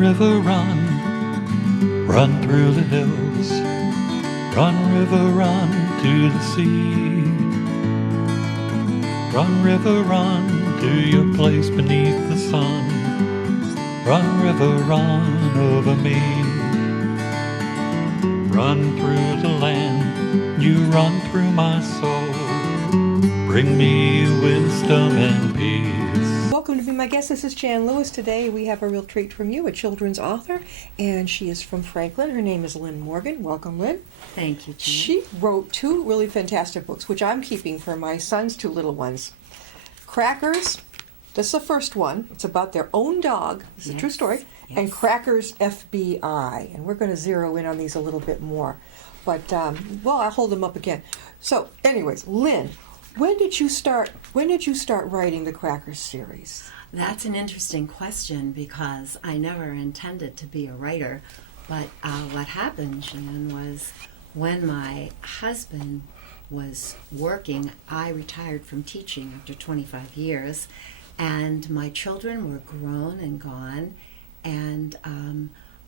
river, run, run through the hills. Run, river, run to the sea. Run, river, run to your place beneath the sun. Run, river, run over me. Run through the land, you run through my soul. Bring me wisdom and peace. Welcome to Be My Guest. This is Jan Lewis. Today we have a real treat from you, a children's author, and she is from Franklin. Her name is Lynne Morgan. Welcome, Lynne. Thank you, Jan. She wrote two really fantastic books, which I'm keeping for my son's two little ones. Crackers, this is the first one. It's about their own dog. It's a true story. Yes. And Crackers FBI. And we're going to zero in on these a little bit more. But, I'll hold them up again. So, anyways, Lynne, when did you start writing the Crackers series? That's an interesting question because I never intended to be a writer. But what happened, Jan, was when my husband was working, I retired from teaching after 25 years, and my children were grown and gone, and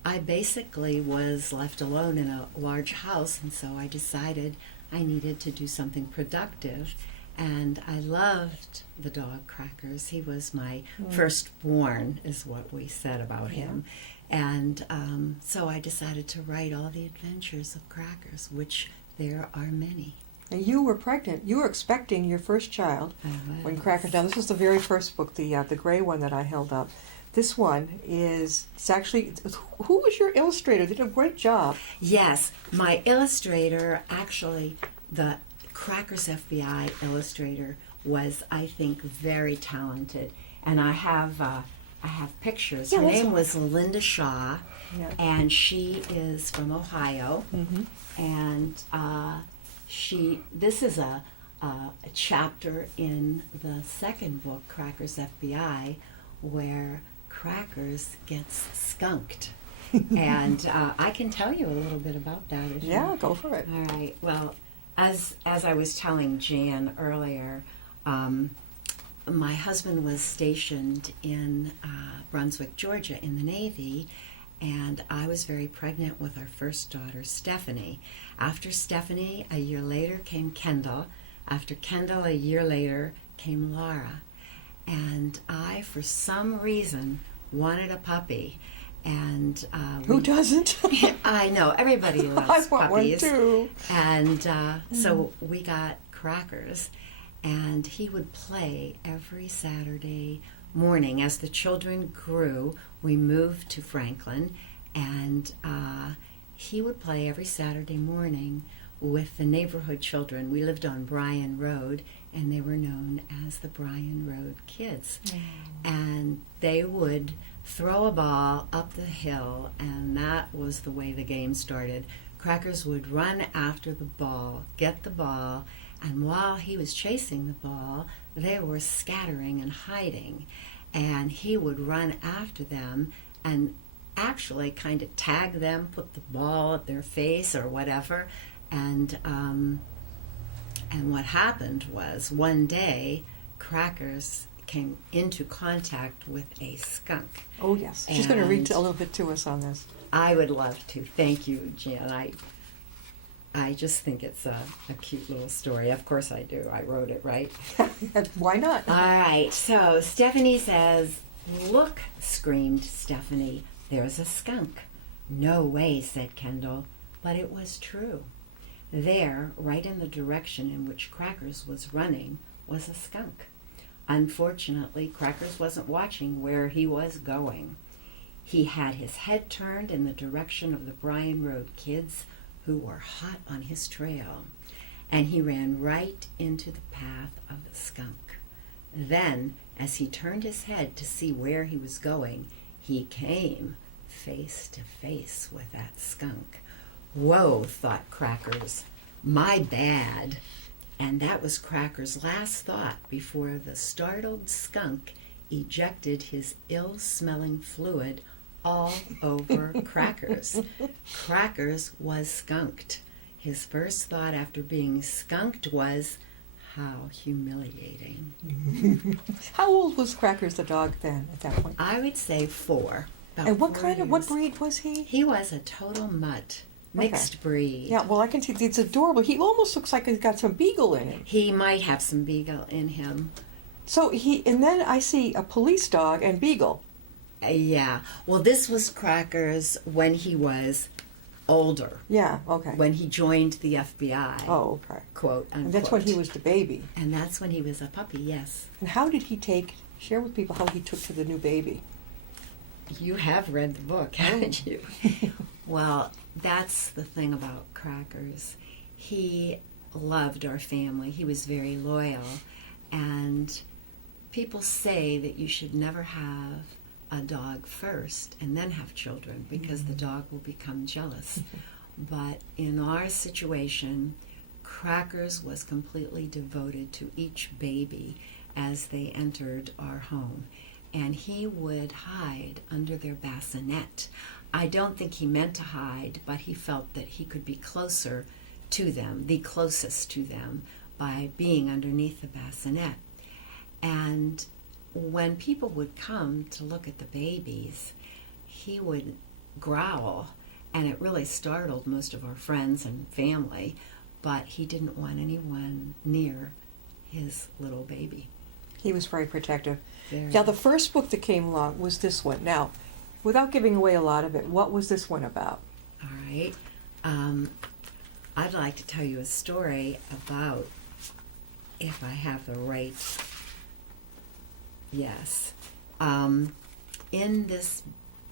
I basically was left alone in a large house, and so I decided I needed to do something productive. And I loved the dog Crackers. He was my firstborn, is what we said about him. And so I decided to write all the adventures of Crackers, which there are many. And you were pregnant. You were expecting your first child when Crackers. Now, this was the very first book, the gray one that I held up. This one is, it's actually, who was your illustrator? They did a great job. Yes, my illustrator, actually, the Crackers FBI illustrator was, I think, very talented. And I have pictures. Her name was Linda Shaw, and she is from Ohio. Mm-hmm. And this is a chapter in the second book, Crackers FBI, where Crackers gets skunked. And I can tell you a little bit about that. Go for it. All right. Well, as I was telling Jan earlier, my husband was stationed in Brunswick, Georgia, in the Navy, and I was very pregnant with our first daughter, Stephanie. After Stephanie, a year later came Kendall. After Kendall, a year later came Laura. And I, for some reason, wanted a puppy. And who doesn't? I know, everybody loves I want puppies. one too. And so we got Crackers, and he would play every Saturday morning. As the children grew, we moved to Franklin, and he would play every Saturday morning with the neighborhood children. We lived on Bryan Road, and they were known as the Bryan Road Kids. And they would throw a ball up the hill, and that was the way the game started. Crackers would run after the ball, get the ball, and while he was chasing the ball, they were scattering and hiding. And he would run after them and actually kind of tag them, put the ball at their face or whatever. And what happened was one day, Crackers came into contact with a skunk. Oh, yes. She's going to read a little bit to us on this. I would love to. Thank you, Jan. I just think it's a cute little story. Of course I do. I wrote it, right? Why not? All right. So Stephanie says, "Look," screamed Stephanie, "there's a skunk." "No way," said Kendall. But it was true. There, right in the direction in which Crackers was running, was a skunk. Unfortunately, Crackers wasn't watching where he was going. He had his head turned in the direction of the Bryan Road Kids, who were hot on his trail, and he ran right into the path of the skunk. Then, as he turned his head to see where he was going, he came face to face with that skunk. "Whoa," thought Crackers, "my bad." And that was Crackers' last thought before the startled skunk ejected his ill-smelling fluid all over Crackers. Crackers was skunked. His first thought after being skunked was, how humiliating. How old was Crackers the dog then at that point? I would say 4. About And what 4 kind of, what years. breed was he? He was a total mutt, mixed breed. Yeah, well, I can see, it's adorable. He almost looks like he's got some beagle in him. He might have some beagle in him. So and then I see a police dog and beagle. Yeah. Well, this was Crackers when he was older, Yeah, okay. when he joined the FBI. Oh, okay. Quote, unquote. And that's when he was the baby. And that's when he was a puppy, yes. And how did he share with people how he took to the new baby? You have read the book, haven't you? Well, that's the thing about Crackers. He loved our family. He was very loyal. And people say that you should never have a dog first and then have children because the dog will become jealous. But in our situation, Crackers was completely devoted to each baby as they entered our home. And he would hide under their bassinet. I don't think he meant to hide, but he felt that he could be closer to them, the closest to them, by being underneath the bassinet. And when people would come to look at the babies, he would growl, and it really startled most of our friends and family, but he didn't want anyone near his little baby. He was very protective. Very. Now, the first book that came along was this one. Now, without giving away a lot of it, what was this one about? All right. I'd like to tell you a story about, if I have the right. Yes. In this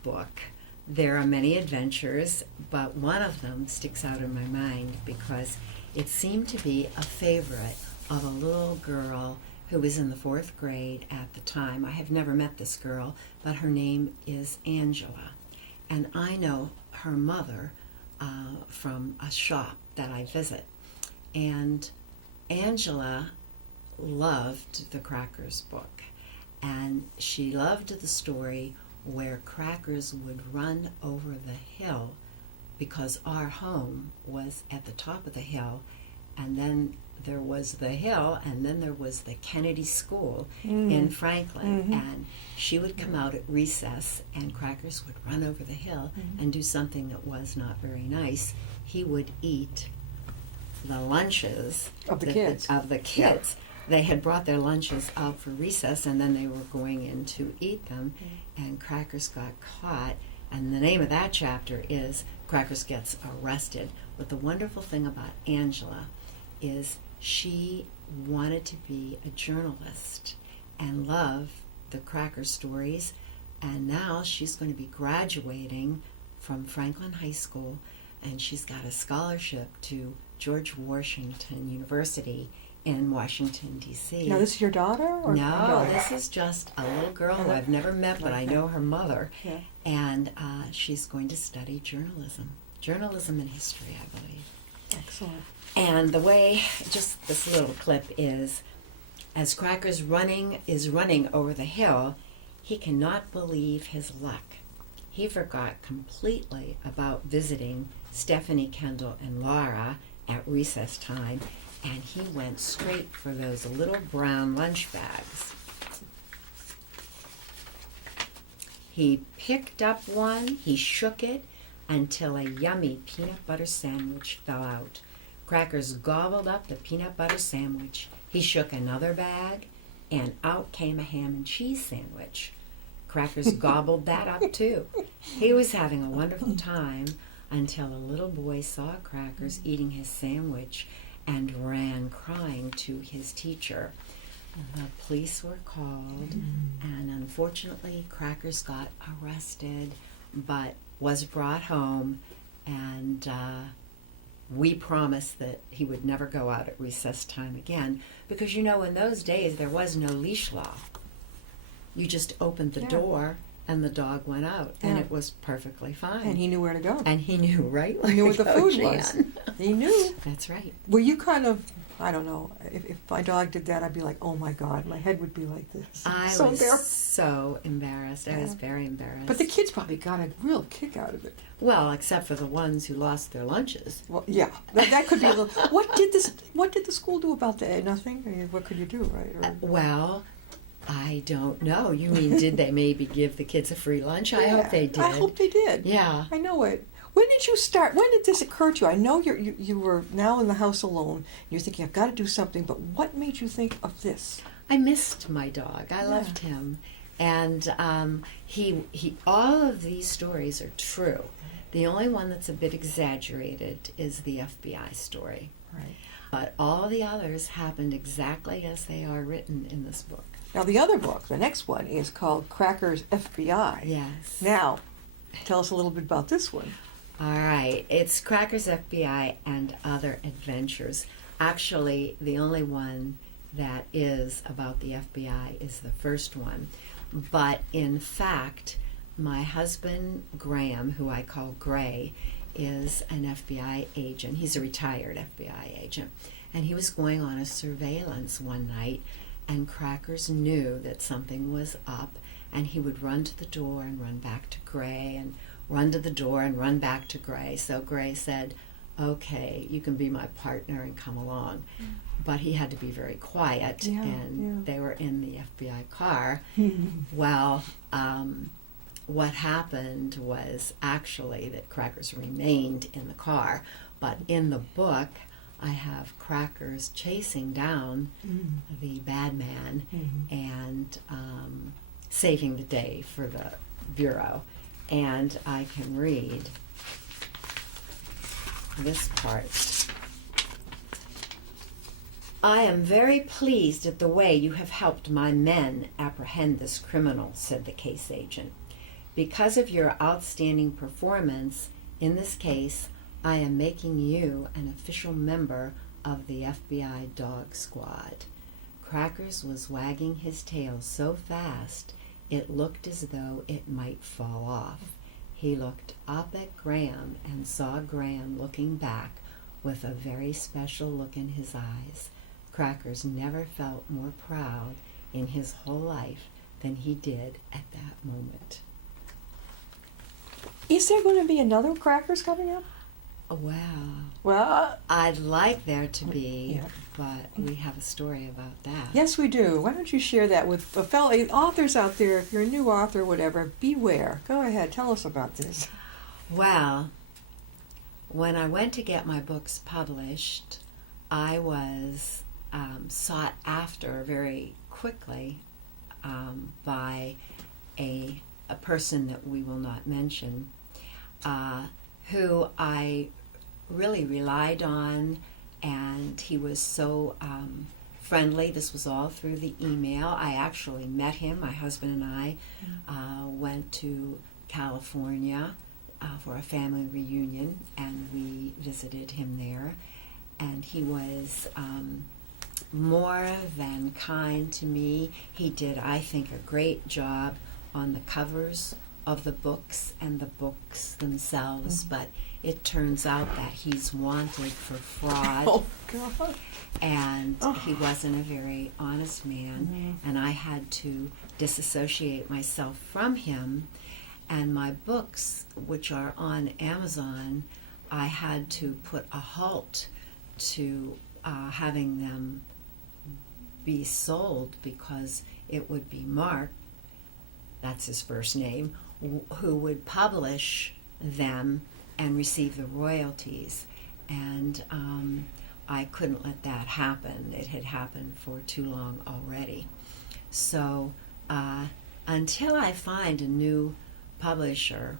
book, there are many adventures, but one of them sticks out in my mind because it seemed to be a favorite of a little girl who was in the 4th grade at the time. I have never met this girl, but her name is Angela. And I know her mother from a shop that I visit. And Angela loved the Crackers book. And she loved the story where Crackers would run over the hill because our home was at the top of the hill, and then there was the hill, and then there was the Kennedy School in Franklin. And she would come out at recess, and Crackers would run over the hill and do something that was not very nice. He would eat the lunches Of the kids. They had brought their lunches out for recess, and then they were going in to eat them, and Crackers got caught. And the name of that chapter is Crackers Gets Arrested. But the wonderful thing about Angela is she wanted to be a journalist and love the Cracker stories, and now she's going to be graduating from Franklin High School, and she's got a scholarship to George Washington University in Washington, D.C. Now, this is your daughter? Or No, this is just a little girl who I've never met, but I know her mother. Yeah. And she's going to study journalism and history, I believe. Excellent. And the way, just this little clip is, as Crackers is running over the hill, he cannot believe his luck. He forgot completely about visiting Stephanie, Kendall, and Laura at recess time, and he went straight for those little brown lunch bags. He picked up one, he shook it until a yummy peanut butter sandwich fell out. Crackers gobbled up the peanut butter sandwich. He shook another bag, and out came a ham and cheese sandwich. Crackers gobbled that up too. He was having a wonderful time until a little boy saw Crackers eating his sandwich and ran crying to his teacher. The police were called, and unfortunately Crackers got arrested, but was brought home, and we promised that he would never go out at recess time again, because you know in those days there was no leash law. You just opened the door and the dog went out, and it was perfectly fine. And he knew where to go. And he knew right where He knew what to the go, food was. Jan. He knew. That's right. Were you kind of, I don't know, if my dog did that, I'd be like, oh my God, my head would be like this. I So was embarrassed. so embarrassed. I was very embarrassed. But the kids probably got a real kick out of it. Well, except for the ones who lost their lunches. Well, yeah, that could be a little. What did the school do about that? Nothing. I mean, what could you do, right? Or, Well, I don't know. You mean, did they maybe give the kids a free lunch? I hope they did. I hope they did. Yeah. I know it. When did you start? When did this occur to you? I know you were now in the house alone. You're thinking, I've got to do something, but what made you think of this? I missed my dog. I loved him. And he all of these stories are true. The only one that's a bit exaggerated is the FBI story. Right. But all the others happened exactly as they are written in this book. Now, the other book, the next one, is called Cracker's FBI. Yes. Now, tell us a little bit about this one. All right. It's Cracker's FBI and Other Adventures. Actually, the only one that is about the FBI is the first one. But in fact, my husband, Graham, who I call Gray, is an FBI agent. He's a retired FBI agent. And he was going on a surveillance one night, and Crackers knew that something was up, and he would run to the door and run back to Gray, and run to the door and run back to Gray. So Gray said, okay, you can be my partner and come along. But he had to be very quiet, and they were in the FBI car. Well, what happened was actually that Crackers remained in the car, but in the book I have Crackers chasing down the bad man and saving the day for the Bureau. And I can read this part. I am very pleased at the way you have helped my men apprehend this criminal, said the case agent. Because of your outstanding performance in this case, I am making you an official member of the FBI Dog Squad. Crackers was wagging his tail so fast it looked as though it might fall off. He looked up at Graham and saw Graham looking back with a very special look in his eyes. Crackers never felt more proud in his whole life than he did at that moment. Is there going to be another Crackers coming up? Wow. Well, I'd like there to be, but we have a story about that. yes, we do. Why don't you share that with the fellow authors out there? If you're a new author, whatever, beware. Go ahead, tell us about this. Well, when I went to get my books published, I was sought after very quickly by a person that we will not mention, who I really relied on, and he was so friendly. This was all through the email. I actually met him. My husband and I went to California for a family reunion, and we visited him there. And he was more than kind to me. He did, I think, a great job on the covers of the books and the books themselves, but it turns out that he's wanted for fraud. Oh, God. And he wasn't a very honest man, and I had to disassociate myself from him. And my books, which are on Amazon, I had to put a halt to having them be sold, because it would be Mark, that's his first name, who would publish them and receive the royalties. And I couldn't let that happen. It had happened for too long already. So until I find a new publisher,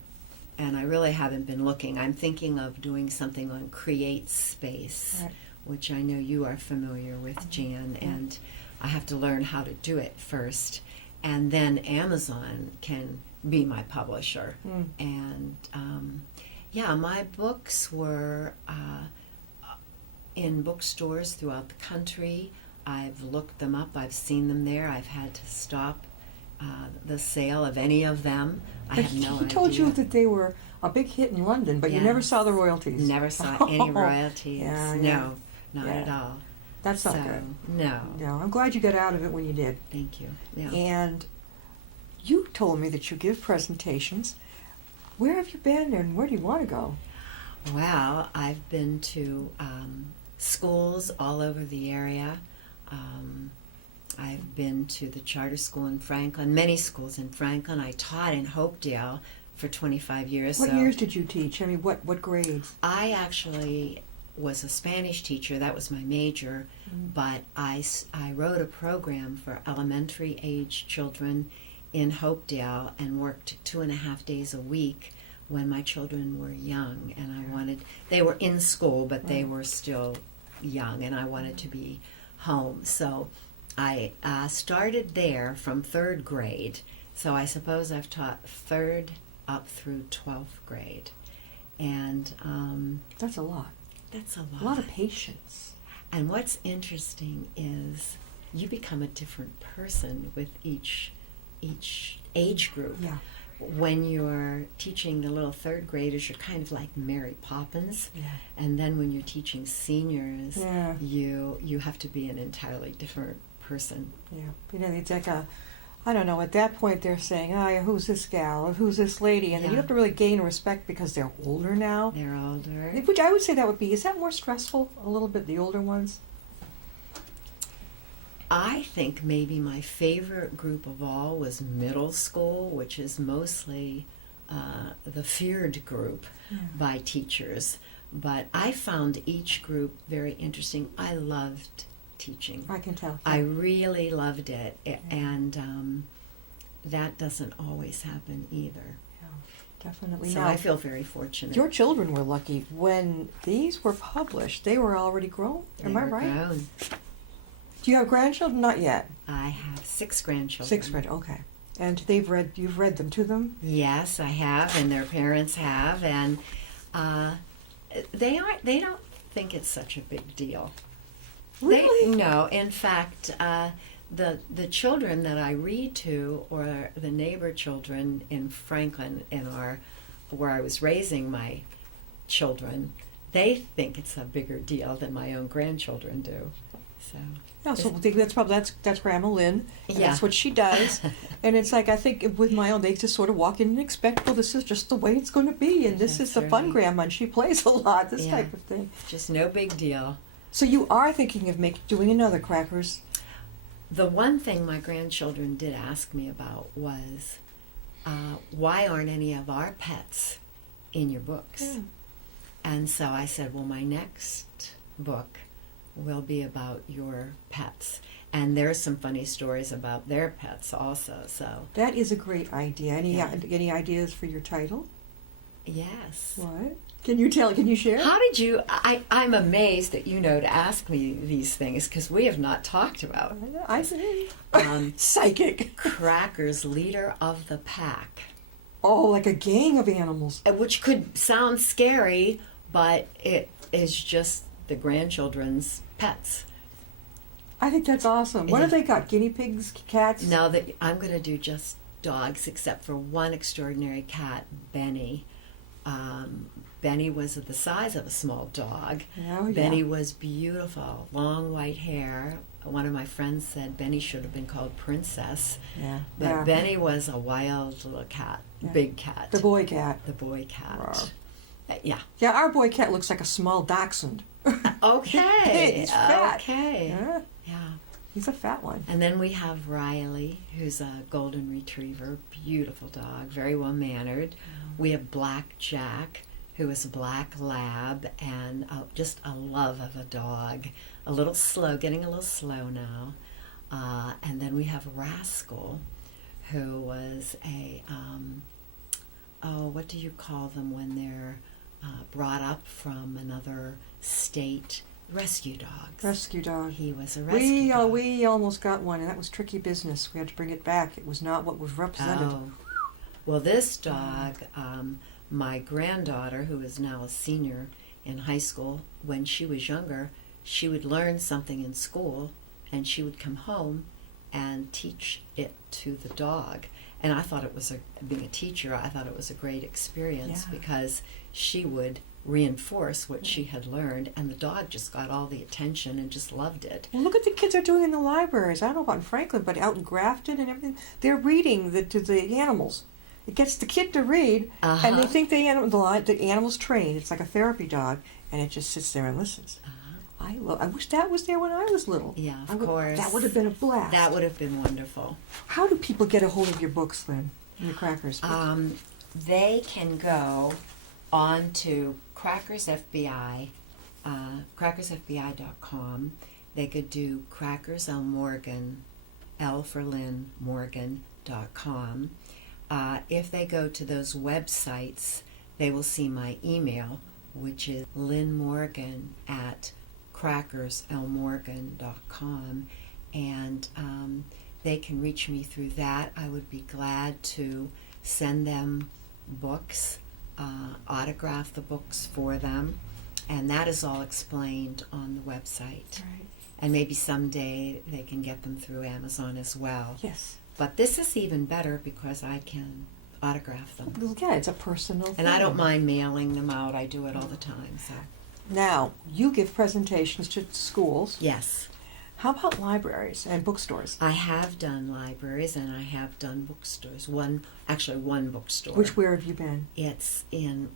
and I really haven't been looking, I'm thinking of doing something on Create Space, Right. which I know you are familiar with, Jan, and I have to learn how to do it first. And then Amazon can be my publisher. And my books were in bookstores throughout the country. I've looked them up. I've seen them there. I've had to stop the sale of any of them. I have no idea. He told you that they were a big hit in London, but you never saw the royalties. Never saw any royalties. Yeah, no, not at all. That's not good. No. No, I'm glad you got out of it when you did. Thank you. Yeah. And you told me that you give presentations. Where have you been, and where do you want to go? Well, I've been to schools all over the area, I've been to the charter school in Franklin, many schools in Franklin. I taught in Hopedale for 25 years. What years did you teach? I mean, what grades? I actually was a Spanish teacher. That was my major. But I wrote a program for elementary age children in Hopedale and worked 2.5 days a week when my children were young. And they were in school, but they were still young, and I wanted to be home. So I started there from 3rd grade. So I suppose I've taught 3rd up through 12th grade. And That's a lot. that's a A lot of patience. And what's interesting is you become a different person with each age group. Yeah. When you're teaching the little 3rd graders, you're kind of like Mary Poppins. Yeah. And then when you're teaching seniors, Yeah. you have to be an entirely different person. Yeah. You know, it's like I don't know, at that point they're saying, oh, yeah, who's this gal? Or who's this lady? And then you Yeah. have to really gain respect because they're older now. They're older. Which I would say is that more stressful, a little bit, the older ones? I think maybe my favorite group of all was middle school, which is mostly the feared group by teachers. But I found each group very interesting. I loved teaching. I can tell. I really loved it. And that doesn't always happen either. Definitely So not. I feel very fortunate. Your children were lucky. When these were published, they were already grown. Am I They were right? grown. Do you have grandchildren? Not yet. I have 6 grandchildren. 6 grandchildren. Okay. And you've read them to them? Yes, I have, and their parents have, and they don't think it's such a big deal. Really? No, in fact, the children that I read to, or the neighbor children in Franklin, where I was raising my children, they think it's a bigger deal than my own grandchildren do. So. Yeah, so that's Grandma Lynne. And Yeah. That's what she does. And it's like, I think with my own, they just sort of walk in and expect, well, this is just the way it's going to be. And this is That's the fun right. grandma. And she plays a lot, this Yeah. type of thing. Just no big deal. So you are thinking of doing another Crackers. The one thing my grandchildren did ask me about was, why aren't any of our pets in your books? Yeah. And so I said, well, my next book will be about your pets. And there's some funny stories about their pets also. So That is a great idea. Any Yeah. any ideas for your title? yes. What? Can you tell? Can you share? How did you? I'm amazed that you know to ask me these things because we have not talked about I see. um, Psychic. Crackers, leader of the pack. Oh, like a gang of animals. Which could sound scary, but it is just the grandchildren's pets. I think that's awesome. What Yeah. have they got? Guinea pigs, cats? Now that I'm going to do just dogs, except for one extraordinary cat, Benny. Benny was the size of a small dog. Oh, yeah. Benny was beautiful, long white hair. One of my friends said Benny should have been called Princess, Yeah. but Yeah. Benny was a wild little cat, Yeah. big cat. The boy cat. The boy cat. Rawr. Yeah. Yeah, our boy cat looks like a small dachshund. Okay. He's fat. Okay. Yeah, Yeah. he's a fat one. And then we have Riley, who's a golden retriever, beautiful dog, very well mannered. We have Black Jack, who is a black lab and just a love of a dog. A little slow, getting a little slow now. And then we have Rascal, who was a, what do you call them when they're brought up from another state? Rescue dogs. Rescue dog. He was a rescue dog. We almost got one, and that was tricky business. We had to bring it back. It was not what was represented. Oh. Well, this dog, my granddaughter, who is now a senior in high school, when she was younger, she would learn something in school, and she would come home and teach it to the dog. And I thought it was, being a teacher, I thought it was a great experience Yeah. because she would reinforce what she had learned, and the dog just got all the attention and just loved it. Well, look at the kids are doing in the libraries. I don't know about in Franklin, but out in Grafton and everything, they're reading to the animals. It gets the kid to read, and they think the animal's trained. It's like a therapy dog, and it just sits there and listens. I wish that was there when I was little. Yeah, of course. That would have been a blast. That would have been wonderful. How do people get a hold of your books, Lynn? Your Crackers books? They can go on to Crackers FBI, crackersfbi.com. They could do Crackers L. Morgan, L for Lynn, Morgan.com. If they go to those websites, they will see my email, which is lynnmorgan@crackerslmorgan.com, and they can reach me through that. I would be glad to send them books, autograph the books for them, and that is all explained on the website. Right. And maybe someday they can get them through Amazon as well. Yes. But this is even better because I can autograph them. Well, yeah, it's a personal thing. And I don't mind mailing them out. I do it all the time. So Now, you give presentations to schools. yes, How about libraries and bookstores? I have done libraries and I have done bookstores. One bookstore. Where have you been? It's in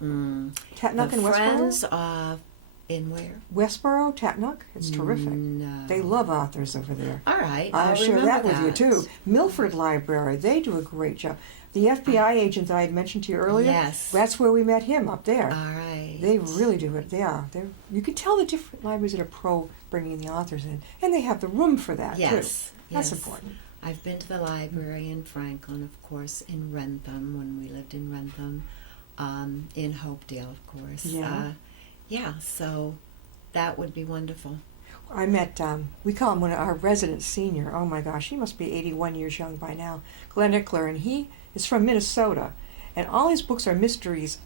Tatnuck the and Westboro? Friends of in where? Westboro, Tatnuck? It's terrific. No. They love authors over there. All right. I'll share remember that with you too. Milford Library, they do a great job. The FBI agent that I had mentioned to you earlier, Yes. that's where we met him up there. All right. They really do it. Yeah, you can tell the different libraries that are pro bringing the authors in, and they have the room for that too. Yes. That's yes. important. I've been to the library in Franklin, of course, in Wrentham when we lived in Wrentham, in Hopedale, of course. Yeah. So that would be wonderful. I met, we call him our resident senior. Oh my gosh, he must be 81 years young by now. Glenn Ickler, and he is from Minnesota, and all his books are mysteries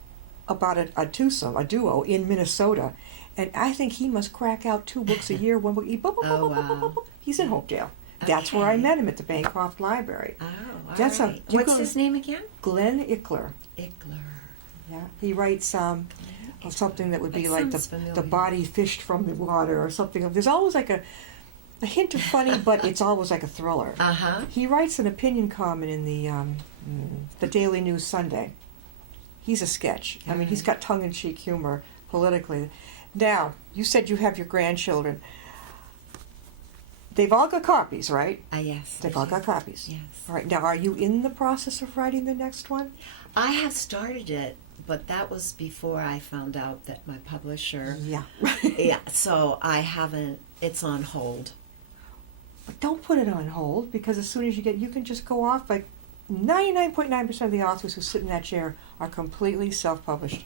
about a duo in Minnesota. And I think he must crack out 2 books a year. One book. Wow. He's in Hopedale. That's where I Okay. met him, at the Bancroft Library. Oh, all That's right. you What's go- his name again? Glenn Ickler. Ickler. Yeah, he writes something that would be That like sounds the familiar. body fished from the water or something. There's always like a hint of funny, but it's always like a thriller. Uh-huh. He writes an opinion column in the Daily News Sunday. He's a sketch. I mean, he's got tongue-in-cheek humor politically. Now, you said you have your grandchildren. They've all got copies, right? Yes. They've all got copies. Yes. All right. Now, are you in the process of writing the next one? I have started it, but that was before I found out that my publisher... Yeah. Yeah, so I haven't... It's on hold. But don't put it on hold, because as soon as you can just go off. Like 99.9% of the authors who sit in that chair are completely self-published.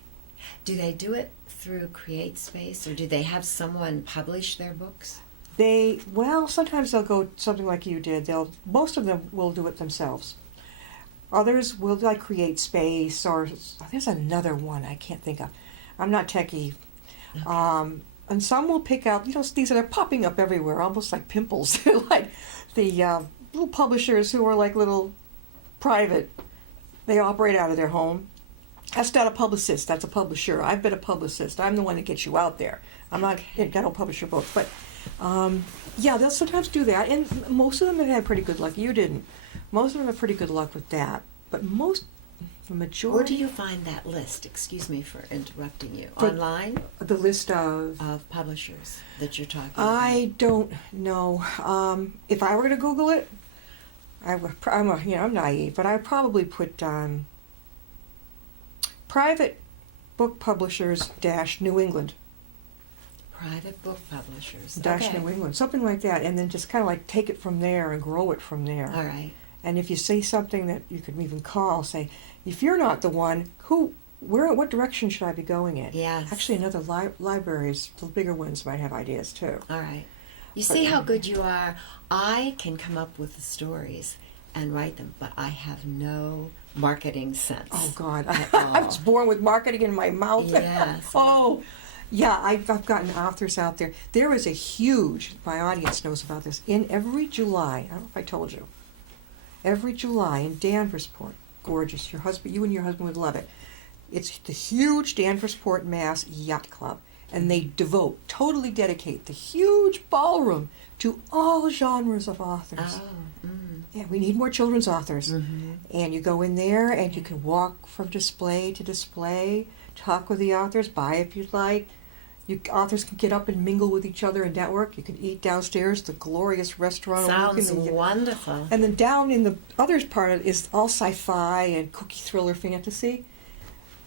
Do they do it through CreateSpace, or do they have someone publish their books? Sometimes they'll go something like you did. Most of them will do it themselves. Others will create space, or there's another one I can't think of. I'm not techie. Okay. And some will pick out, these that are popping up everywhere, almost like pimples. They're like the little publishers who are like little private. They operate out of their home. That's not a publicist. That's a publisher. I've been a publicist. I'm the one that gets you out there. I don't publish your books, but they'll sometimes do that. And most of them have had pretty good luck. You didn't. Most of them have pretty good luck with that. But the majority. Where do you find that list? Excuse me for interrupting you. But- Online The list of. of publishers that you're talking I don't know. If I were to Google it, I'm naive, but I'd probably put private book publishers New England. Private book publishers. Dash New England, something like that, and then just kind of like take it from there and grow it from there. All right. And if you say something that you could even call, say, if you're not the one, what direction should I be going in? Yes. Actually, another libraries, the bigger ones might have ideas too. All right. You see how good you are? I can come up with the stories and write them, but I have no marketing sense. Oh God, At I all. was born with marketing in my mouth. Yes. Oh, yeah, I've gotten authors out there. There is a huge, my audience knows about this, in every July, I don't know if I told you, every July in Danversport, gorgeous, you and your husband would love it. It's the huge Danversport, Mass. Yacht Club, and they totally dedicate the huge ballroom to all genres of authors. Oh. Mm. Yeah, we need more children's authors. Mm-hmm. And you go in there and you can walk from display to display, talk with the authors, buy if you'd like. You authors can get up and mingle with each other and network. You can eat downstairs, the glorious restaurant. Sounds overlooking the- wonderful. And then down in the other part of it is all sci-fi and cookie thriller fantasy.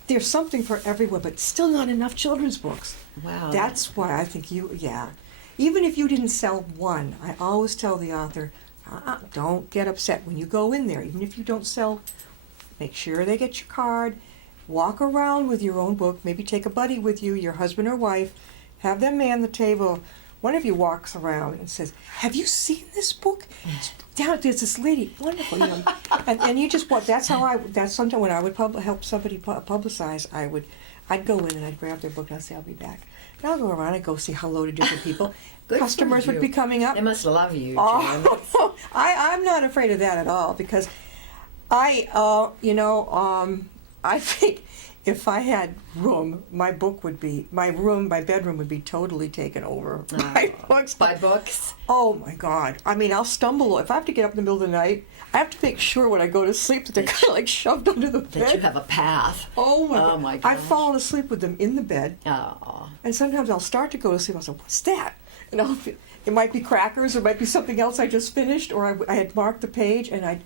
There's something for everyone, but still not enough children's books. Wow. That's why I think even if you didn't sell one, I always tell the author, don't get upset when you go in there. Even if you don't sell, make sure they get your card. Walk around with your own book. Maybe take a buddy with you, your husband or wife. Have them man the table. One of you walks around and says, "Have you seen this book? Down there's this lady, wonderful, you know." and you just what? That's how I. That's sometimes when I would help somebody publicize. I'd go in and I'd grab their book and I'd say, "I'll be back." And I'll go around and go say hello to different people. Good for Customers would you. be coming up. They must love you, Jan. Oh, I'm not afraid of that at all because I think if I had room, my bedroom would be totally taken over by books. By books? Oh my God! I mean, I'll stumble if I have to get up in the middle of the night. I have to make sure when I go to sleep that they're kind of like shoved under the bed. That you have a path. Oh my! Oh my gosh. I've fallen asleep with them in the bed, Oh. and sometimes I'll start to go to sleep. I'll say, "What's that?" And it might be crackers, or it might be something else I just finished, or I had marked the page and I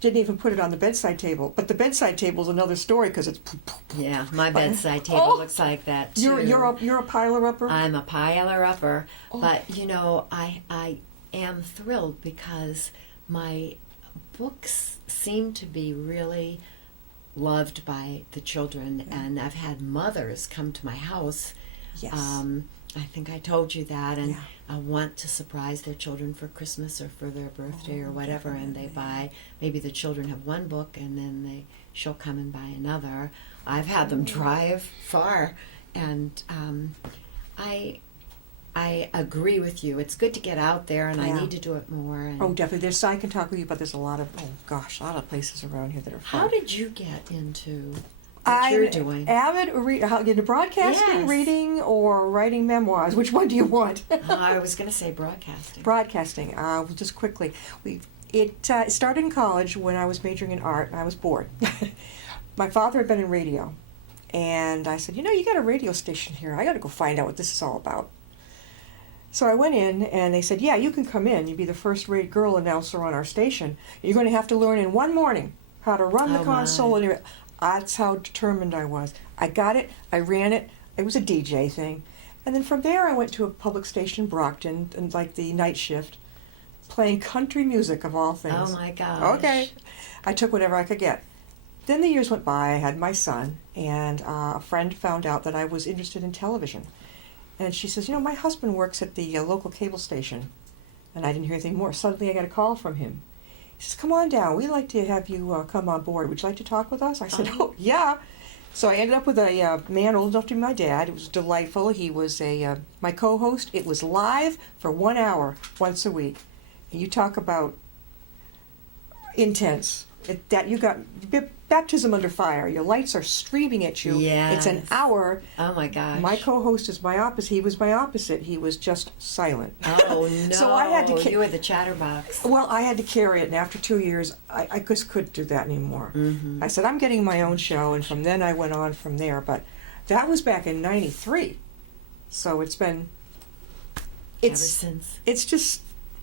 didn't even put it on the bedside table. But the bedside table is another story because it's. Yeah, my bedside table looks like that too. You're a piler upper. I'm a piler upper, but you know, I am thrilled because my books seem to be really loved by the children, and I've had mothers come to my house. Yes. I think I told you that, and Yeah. I want to surprise their children for Christmas or for their birthday or whatever, and they buy, maybe the children have one book and then she'll come and buy another. I've had them drive far, and I agree with you. It's good to get out there, and I Yeah. need to do it more. And Oh, definitely. I can talk with you, but there's a lot of places around here that are fun. how did you get into what you're doing? Avid into broadcasting, Yes. reading, or writing memoirs. Which one do you want? I was going to say broadcasting. Broadcasting. Just quickly, it started in college when I was majoring in art, and I was bored. My father had been in radio, and I said, you got a radio station here. I got to go find out what this is all about. So I went in, and they said, yeah, you can come in. You'd be the first girl announcer on our station. You're going to have to learn in one morning how to run the Oh, console. my. And everything. That's how determined I was. I got it. I ran it. It was a DJ thing. And then from there, I went to a public station in Brockton, and like the night shift, playing country music of all things. Oh my gosh. Okay. I took whatever I could get. Then the years went by. I had my son, and a friend found out that I was interested in television. And she says, my husband works at the local cable station. And I didn't hear anything more. Suddenly I got a call from him. He says, come on down. We'd like to have you come on board. Would you like to talk with us? I said, oh yeah. So I ended up with a man old enough to be my dad. It was delightful. He was my co-host. It was live for 1 hour once a week. And you talk about intense. That you got baptism under fire. Your lights are streaming at you. Yes. It's an hour. Oh my gosh. My co-host is my opposite. He was my opposite. He was just silent. Oh no. So I had to you were the chatterbox. Well, I had to carry it, and after 2 years, I just couldn't do that anymore. Mm-hmm. I said, I'm getting my own show, and from then I went on from there. But that was back in '93, so it's been. Ever since.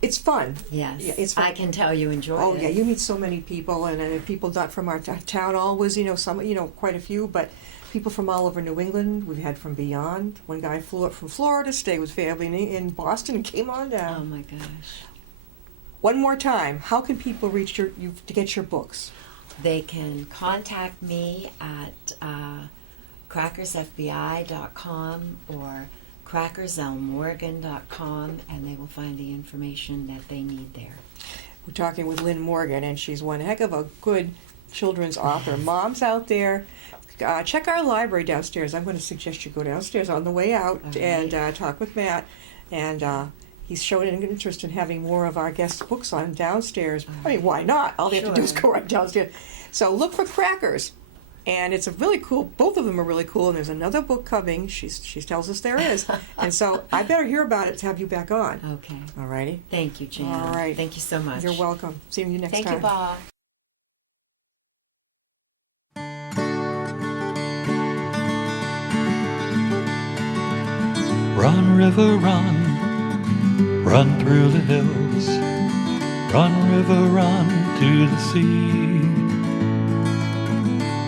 It's fun. Yes. Yeah, it's fun. I can tell you enjoy it. Oh yeah, you meet so many people, and people not from our town always. Quite a few, but people from all over New England. We've had from beyond. One guy flew up from Florida, stayed with family in Boston, and came on down. Oh my gosh. One more time, how can people reach you to get your books? They can contact me at crackersfbi.com or crackerselmorgan.com, and they will find the information that they need there. We're talking with Lynne Morgan, and she's one heck of a good children's author. Moms out there, check our library downstairs. I'm going to suggest you go downstairs on the way out and talk with Matt. And he's shown an interest in having more of our guests' books on downstairs. I mean, why not? All they have to do is go right downstairs. So look for Crackers. And it's a really cool, both of them are really cool, and there's another book coming, she tells us there is. And so I better hear about it to have you back on. Okay. All righty? Thank you, Jan. All right. Thank you so much. You're welcome. See you next time. Thank you, Bob. Run, river, run, run through the hills. Run, river, run to the sea.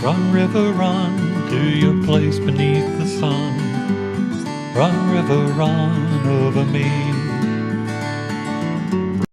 Run, river, run to your place beneath the sun. Run, river, run over me.